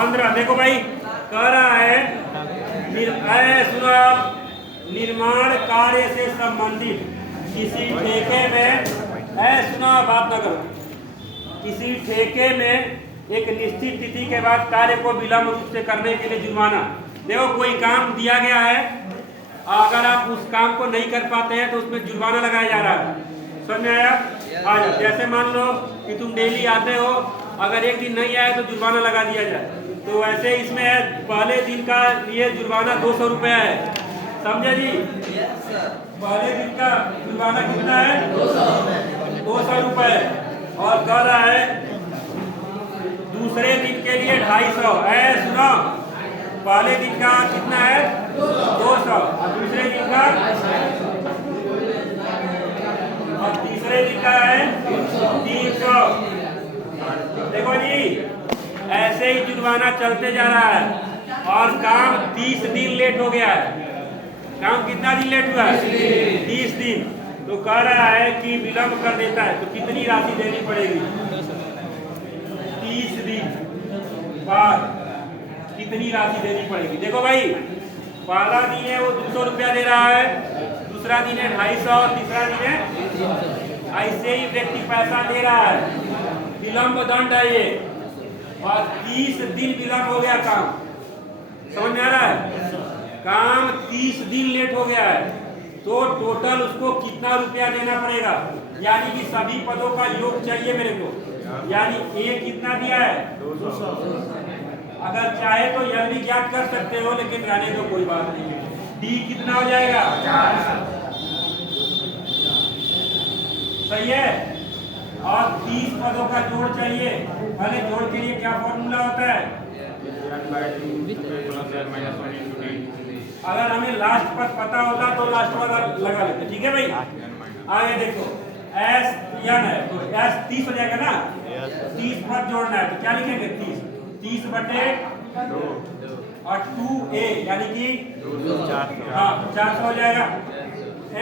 15। देखो भाई कह रहा है सुनो, निर्माण कार्य से संबंधित किसी ठेके में सुनो, बात न करो, किसी ठेके में एक निश्चित तिथि के बाद कार्य को विलंब रूप से करने के लिए जुर्माना। देखो कोई काम दिया गया है, अगर आप उस काम को नहीं कर पाते हैं तो उसमें जुर्माना लगाया जा रहा है। समझ में आया? आज जैसे मान लो कि तुम डेली आते हो, अगर एक दिन नहीं आए तो जुर्माना लगा दिया जाए, तो वैसे इसमें है पहले दिन का लिए जुर्माना 200 रुपया है। समझे जी? पहले दिन का जुर्माना कितना है? 200 रुपये। और कह रहा है दूसरे दिन के लिए 250। सुनो, पहले दिन का कितना है? 200। और दूसरे दिन का और तीसरे दिन का है 300। देखो जी, ऐसे ही जुर्माना चलते जा रहा है और काम 30 दिन लेट हो गया है। काम कितना दिन लेट हुआ है? 30 दिन। तो कह रहा है कि विलंब कर देता है तो कितनी राशि देनी पड़ेगी? 30 दिन बाद कितनी राशि देनी पड़ेगी? देखो भाई, पहला दिन है वो 200 रुपया दे रहा है, दूसरा दिन है 250, तीसरा दिन है, ऐसे ही व्यक्ति पैसा दे रहा है। विलंब दंड है ये, और 30 दिन विलंब हो गया काम। समझ में आ रहा है? काम 30 दिन लेट हो गया है, तो टोटल उसको कितना रुपया देना पड़ेगा? यानी कि सभी पदों का योग चाहिए मेरे को। यानी ए कितना दिया है? 200। अगर चाहे तो यह भी ज्ञात कर सकते हो, लेकिन रहने दो, कोई बात नहीं है। डी कितना हो जाएगा? 50। सही है। और 30 पदों का जोड़ चाहिए। पहले जोड़ के लिए क्या फॉर्मूला होता है? अगर हमें लास्ट पद पता होता तो लास्ट पद लगा लेते। ठीक है भाई? आगे देखो, एस एन है तो एस 30 हो जाएगा ना। 30 पद जोड़ना है तो क्या लिखेंगे? 30 बटे 2 और 2a यानी कि 400 हो जाएगा।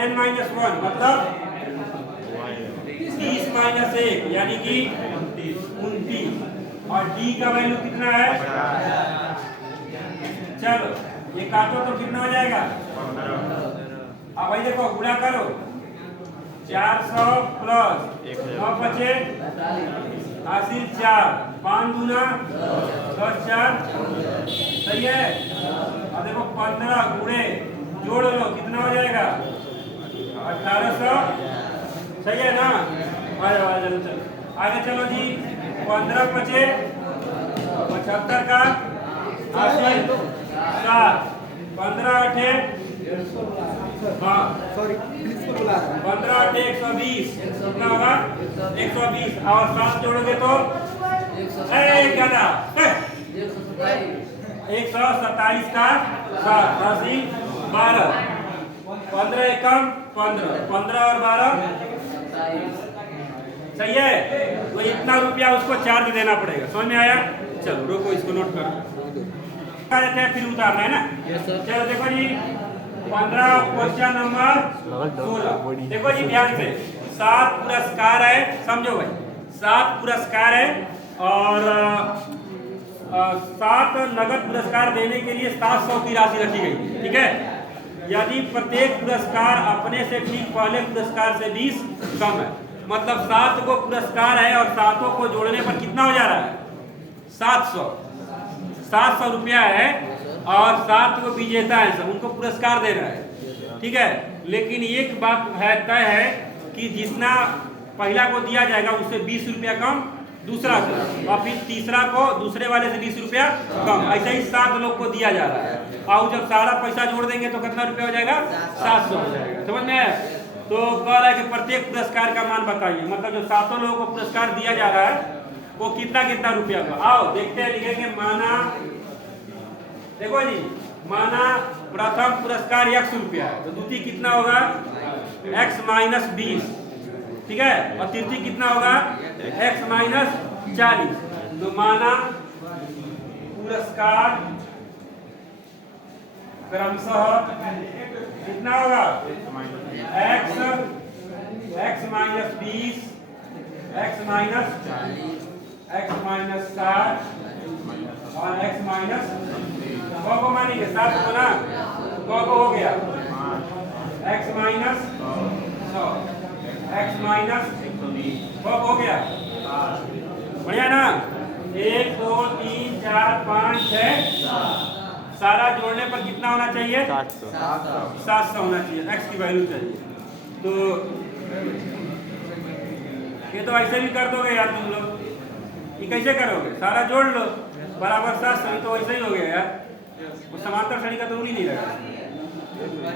n-1 मतलब 30 माइनस 1 यानी कि 29। और d का वैल्यू कितना है? चलो ये काटो तो कितना हो जाएगा? अब भाई देखो, गुणा करो, 400 प्लस 9 बचे 80 4 5 दूना 10 4। सही है। अब देखो 15 गुणे जोड़ लो, कितना हो जाएगा? 1800। सही है ना? आगे चलो जी, 15 बचे 75 का 80 7 15 8 15 8 120 कितना होगा? 120। और 7 जोड़ोगे तो 127 का 7 80 12 15 एकम 15 15 और 12। सही है। तो इतना रुपया उसको चार्ज देना पड़ेगा। समझ में आया? चलो रोको, इसको नोट करो, फिर उतारना है ना। चलो देखो जी, 15 क्वेश्चन नंबर 16। देखो जी ध्यान से, 7 पुरस्कार है। समझो भाई, 7 पुरस्कार है और 7 नगद पुरस्कार देने के लिए 700 की राशि रखी गई। ठीक है? यदि प्रत्येक पुरस्कार अपने से ठीक पहले पुरस्कार से 20 कम है, मतलब 7 को पुरस्कार है और 7 को जोड़ने पर कितना हो जा रहा है? 700 रुपया है और 7 को विजेता है, सब उनको पुरस्कार दे रहा है। ठीक है? लेकिन एक बात है, तय है कि जितना पहला को दिया जाएगा उससे 20 रुपया कम दूसरा को, और फिर तीसरा को दूसरे वाले से 20 रुपया कम। ऐसा ही 7 लोग को दिया जा रहा है। और जब सारा पैसा जोड़ देंगे तो कितना रुपया हो जाएगा? 700 हो जाएगा। समझ में आया? तो कह रहा है कि प्रत्येक पुरस्कार का मान बताइए, मतलब जो 7 लोगों को पुरस्कार दिया जा रहा है वो कितना कितना रुपया का। आओ देखते हैं, लिखेंगे माना। देखो जी, माना प्रथम पुरस्कार 100 रुपया है तो द्वितीय कितना होगा? x - 20। ठीक है? और तृतीय कितना होगा? x - 40। तो माना पुरस्कार क्रमशः कितना होगा? x - 20 x - 60 और और x माइनस को मानेंगे 7 को ना, को हो गया x माइनस 100, x माइनस को हो गया। बढ़िया ना। 1 2 3 4 5 6 सारा जोड़ने पर कितना होना चाहिए? 700 होना चाहिए, x की वैल्यू चाहिए। तो ये तो ऐसे भी कर दोगे यार तुम लोग, ये कैसे करोगे? सारा जोड़ लो बराबर 700, तो वैसे ही हो गया यार। वो समांतर श्रेणी का तो नहीं लगा,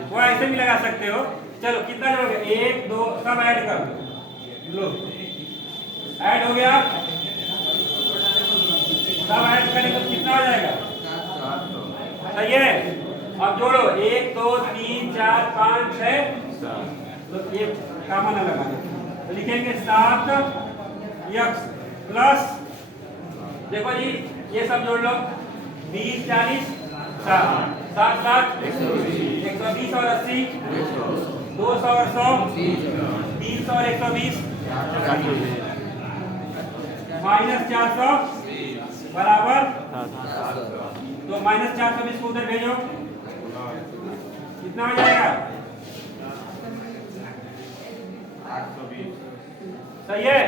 वो ऐसे भी लगा सकते हो। चलो कितना जोड़ोगे? 1 2 सब ऐड कर लो, ऐड हो गया। सब ऐड करेंगे तो कितना हो जाएगा? सही है। अब जोड़ो 1 2 3 4 5 6, तो ये कॉमन लगाना, तो लिखेंगे 7x प्लस, देखो जी ये सब जोड़ लो, 20 40 60 60 120 और 80 200 और 100 300 और 120 माइनस 400 बराबर, तो माइनस 420 को उधर भेजो, कितना हो जाएगा? 820। सही है।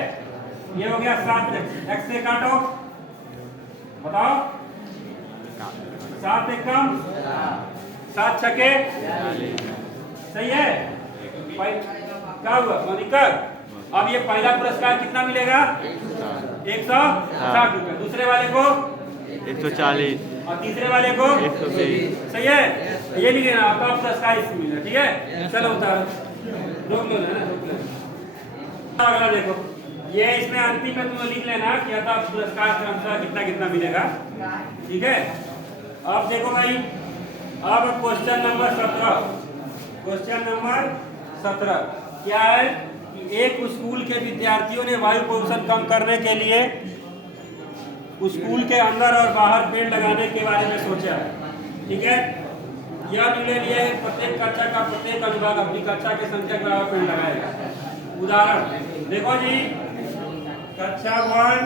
ये हो गया 7x, x से काटो, बताओ 7 एक कम 7 छके, सही है। क्या हुआ मोनिका? अब ये पहला पुरस्कार कितना मिलेगा? 160 रुपए, दूसरे वाले को 140 और तीसरे वाले को 120। सही है। ये नहीं लेना, आपका पुरस्कार इसको मिलेगा, ठीक है। चलो उतारो, रोक लो ना, रोक लो। अगला देखो, ये इसमें अंतिम में तुम लिख लेना कि अतः पुरस्कार के अनुसार कितना कितना मिलेगा, ठीक है। अब देखो भाई, अब क्वेश्चन नंबर 17, क्वेश्चन नंबर 17 क्या है कि एक स्कूल के विद्यार्थियों ने वायु प्रदूषण कम करने के लिए स्कूल के अंदर और बाहर पेड़ लगाने के बारे में सोचा है, ठीक है। यह निर्णय लिया है प्रत्येक कक्षा का प्रत्येक अनुभाग अपनी कक्षा के संख्या के बराबर पेड़ लगाएगा। उदाहरण देखो जी, कक्षा 1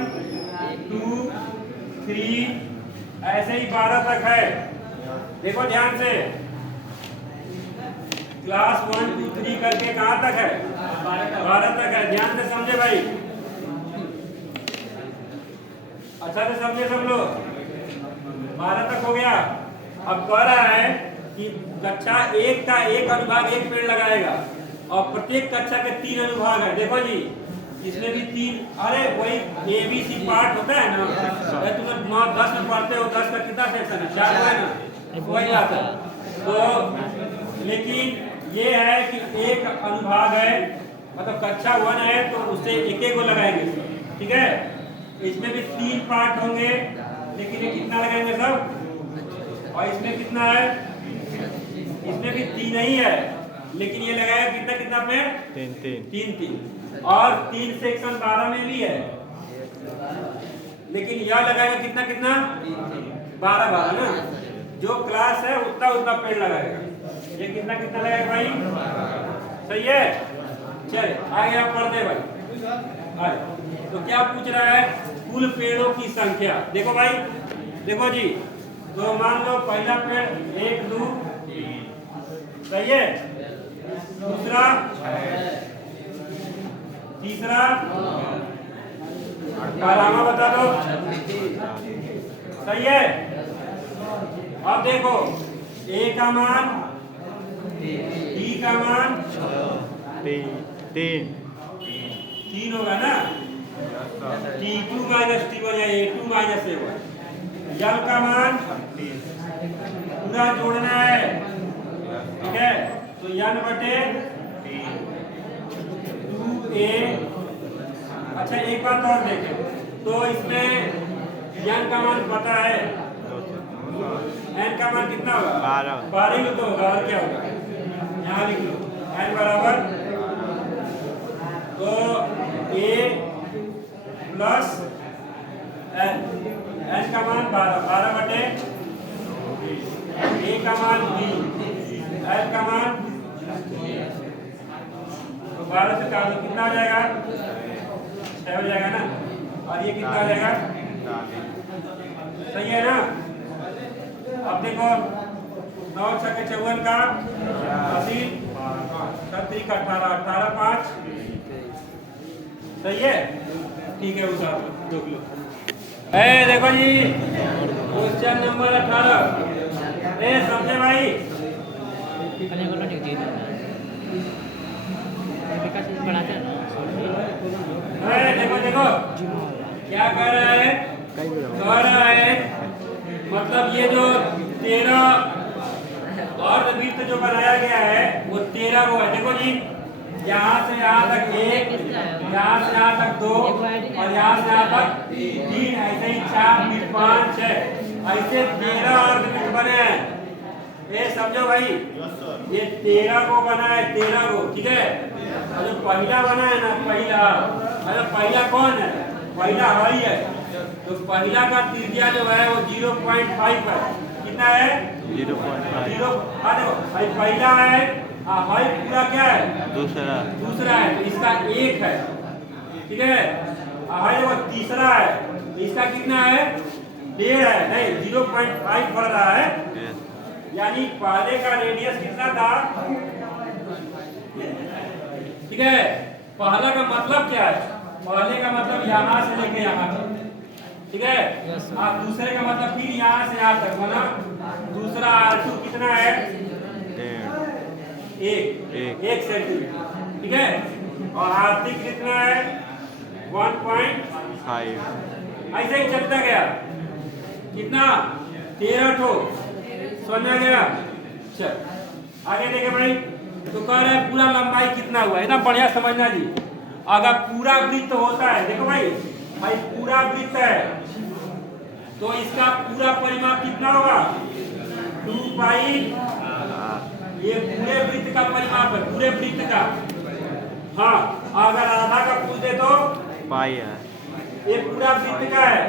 2 3 ऐसे ही 12 तक है। देखो ध्यान से, क्लास 1 2 3 करके कहाँ तक है? 12 तक है। ध्यान से समझे भाई, अच्छा से समझे सब लोग। 12 तक हो गया। अब कह रहा है कि कक्षा 1 का एक अनुभाग एक पेड़ लगाएगा और प्रत्येक कक्षा के 3 अनुभाग है। देखो जी, इसमें भी 3, अरे वही ABC पार्ट होता है ना, तुम लोग 10 में पढ़ते हो, 10 का कितना सेक्शन है? 4 है ना, वही बात है। तो लेकिन ये है कि एक अनुभाग है, मतलब कक्षा 1 है तो उससे एक को लगाएंगे, ठीक है। इसमें भी 3 पार्ट होंगे, लेकिन ये कितना लगाएंगे सब? और इसमें कितना है? इसमें भी 3 ही है, लेकिन ये लगाएगा कितना कितना पेड़? 3 और 3 सेक्शन 12 में भी है, लेकिन यह लगाएगा कितना कितना? 12 ना। जो क्लास है उतना उतना पेड़ लगाएगा। ये कितना कितना लगाएगा भाई? सही है। चले आगे आप पढ़ते भाई। तो क्या पूछ रहा है? कुल पेड़ों की संख्या। देखो भाई, देखो जी, तो मान लो पहला पेड़ 1 2 सही है, दूसरा, तीसरा, 12वां बता दो, सही है। अब देखो A का मान, B का मान 3 होगा ना, T2 माइनस T हो जाए, A2 माइनस A1। L का मान पूरा जोड़ना है, ठीक है। तो n बटे 2a। अच्छा एक बात और देखें, तो इसमें n का मान पता है, n का मान कितना होगा? 12 ही तो होगा, और क्या होगा? यहाँ लिख लो n बराबर, तो a प्लस n का मान 12 बटे a का मान 20, l का मान, तो 12 से काट दो, कितना हो जाएगा? 6 हो जाएगा ना। और ये कितना हो जाएगा? सही है ना। अब देखो 9 छक्के 54 का 80 37 का 18 18 5 सही है। ठीक है उठा लो। देखो जी क्वेश्चन नंबर 18 समझे भाई। देखो क्या कह रहा है, कह रहा है मतलब ये जो 13 अर्धवृत्त जो बनाया गया है वो 13 वो है। देखो जी यहाँ से यहाँ तक 1, यहाँ से यहाँ तक 2 और यहाँ से यहाँ तक 3, ऐसे ही 4 फिर 5 6 ऐसे 13 अर्धवृत्त बने हैं। ये समझो भाई, ये 13 को बना है 13 को, ठीक है। और जो पहला बना है ना पहला कौन है, पहला हवाई है। तो पहला का त्रिज्या जो है वो 0.5 है। कितना है 0.5। पहला है हाई पूरा क्या है दूसरा है तो इसका 1 है, ठीक है। हाई वो तीसरा है तो इसका कितना है 1.5 है, नहीं 0.5 बढ़ रहा है। यानी पहले का रेडियस कितना था, ठीक है। पहला का मतलब क्या है, पहले का मतलब यहाँ से लेके यहाँ तक, ठीक है। और दूसरे का मतलब फिर यहाँ से यहाँ तक बना। दूसरा R2 कितना है 1 सेंटीमीटर, ठीक है। और R3 कितना है 1.5। ऐसे ही चलता गया, कितना 13 ठो समझ गया। चल आगे देखे भाई। तो कह रहे हैं पूरा लंबाई कितना हुआ, एकदम बढ़िया समझना जी। अगर पूरा वृत्त होता है, देखो भाई पूरा वृत्त है तो इसका पूरा परिमाप कितना होगा 2 पाई। ये पूरे वृत्त का परिमाप है, पूरे वृत्त का। हाँ अगर आधा का पूछे तो पाई है। ये पूरा वृत्त का है,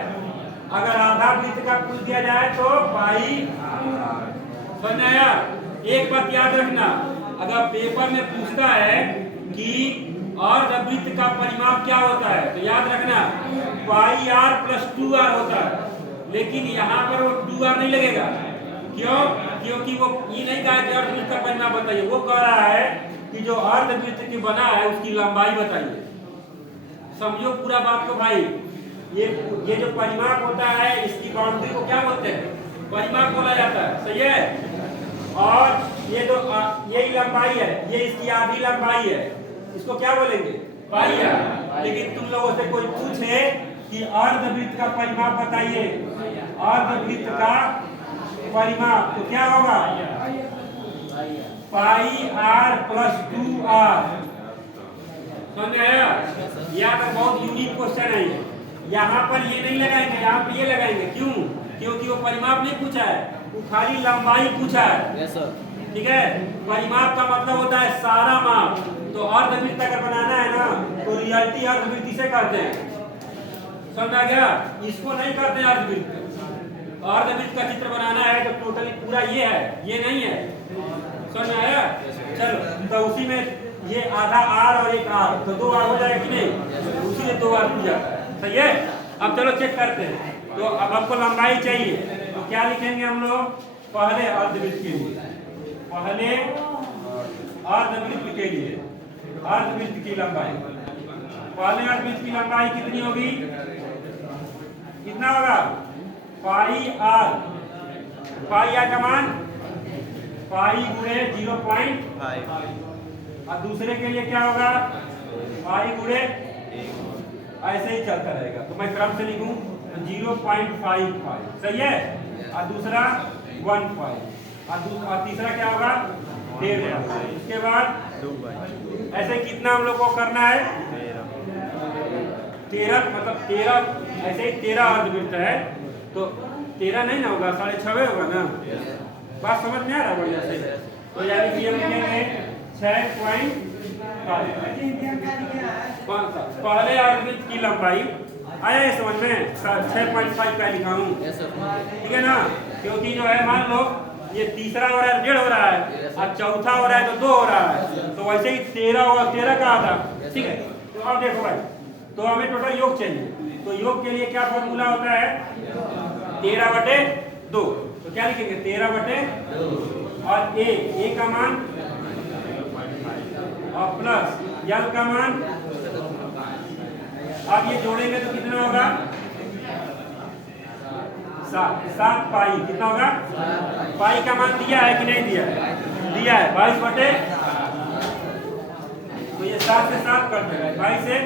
अगर आधा वृत्त का पूछ दिया जाए तो पाई। समझ आया। एक बात याद रखना, अगर पेपर में पूछता है कि अर्धवृत्त का परिमाप क्या होता है तो याद रखना पाई r प्लस 2r होता है। लेकिन यहाँ पर वो 2r नहीं लगेगा, क्यों? क्योंकि वो ये नहीं कहा कि अर्धवृत्त का परिमाप बताइए, वो कह रहा है कि जो अर्धवृत्त की बना है उसकी लंबाई बताइए। समझो पूरा बात को भाई। ये जो परिमाप होता है इसकी बाउंड्री को क्या बोलते हैं, परिमाप बोला जाता है, सही है। और ये जो यही लंबाई है, ये इसकी आधी लंबाई है, इसको क्या बोलेंगे पाई है। लेकिन तुम लोगों से कोई पूछे कि अर्धवृत्त का परिमाप बताइए, अर्धवृत्त का परिमाप तो क्या होगा पाई r प्लस 2r। समझ आया। यह तो बहुत यूनिक क्वेश्चन है। यहाँ पर ये नहीं लगाएंगे, यहाँ पे ये लगाएंगे। क्यों? क्योंकि वो परिमाप नहीं पूछा है, वो खाली लंबाई पूछा है। ठीक है। परिमाप का मतलब होता है सारा माप। तो अर्धवृत्त अगर बनाना है ना तो रियलिटी अर्धवृत्त इसे कहते हैं। समझ आ गया। इसको नहीं कहते अर्धवृत्त। अर्धवृत्त का चित्र बनाना है तो टोटली पूरा ये है, ये नहीं है। समझ आया। चलो तो उसी में ये आधा r और एक r तो 2r हो जाएगा कि नहीं, उसी में 2r हो जाता है। सही है। अब चलो चेक करते हैं। तो अब आपको लंबाई चाहिए तो क्या लिखेंगे हम लोग पहले अर्धवृत्त के लिए, पहले अर्धवृत्त के लिए अर्धवृत्त की लंबाई, पहले अर्धवृत्त की लंबाई कितनी होगी, कितना होगा पाई r। पाई r का मान पाई गुणे 0.5 और दूसरे के लिए क्या होगा पाई गुणे, ऐसे ही चलता रहेगा। तो मैं क्रम से लिखूं तो 0.55 सही है। और दूसरा 1 और तीसरा क्या होगा 1.5। उसके बाद ऐसे कितना हम लोग को करना है 13, मतलब 13, ऐसे ही 13 अर्धवृत्त है तो 13 नहीं ना होगा 6.5 होगा ना। बात समझ में आ रहा है बढ़िया से। तो यानी कि हम लिखेंगे 6.5। पहले अर्धवृत्त की लंबाई आया है समझ में, 6.5 का लिखा हूँ, ठीक है ना। क्योंकि जो है मान लो ये तीसरा हो रहा है 1.5 हो रहा है और चौथा हो रहा है तो 2 हो रहा है, तो वैसे ही 13 होगा, 13 का आधा, ठीक है। तो अब देखो भाई, तो हमें टोटल योग चाहिए। तो योग के लिए क्या फॉर्मूला होता है 13/2 2। तो क्या लिखेंगे 13/2 और ए का मान और प्लस यल का मान। अब ये जोड़ेंगे तो कितना होगा 7 पाई। कितना होगा पाई का मान दिया है कि नहीं दिया है? दिया है 22/। तो ये 7 से 7 कट जाएगा, 22 से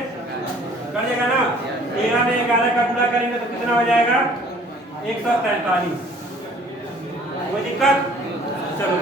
कट जाएगा ना। 13 में 11 का गुणा करेंगे तो कितना हो जाएगा 143। कोई दिक्कत? चलो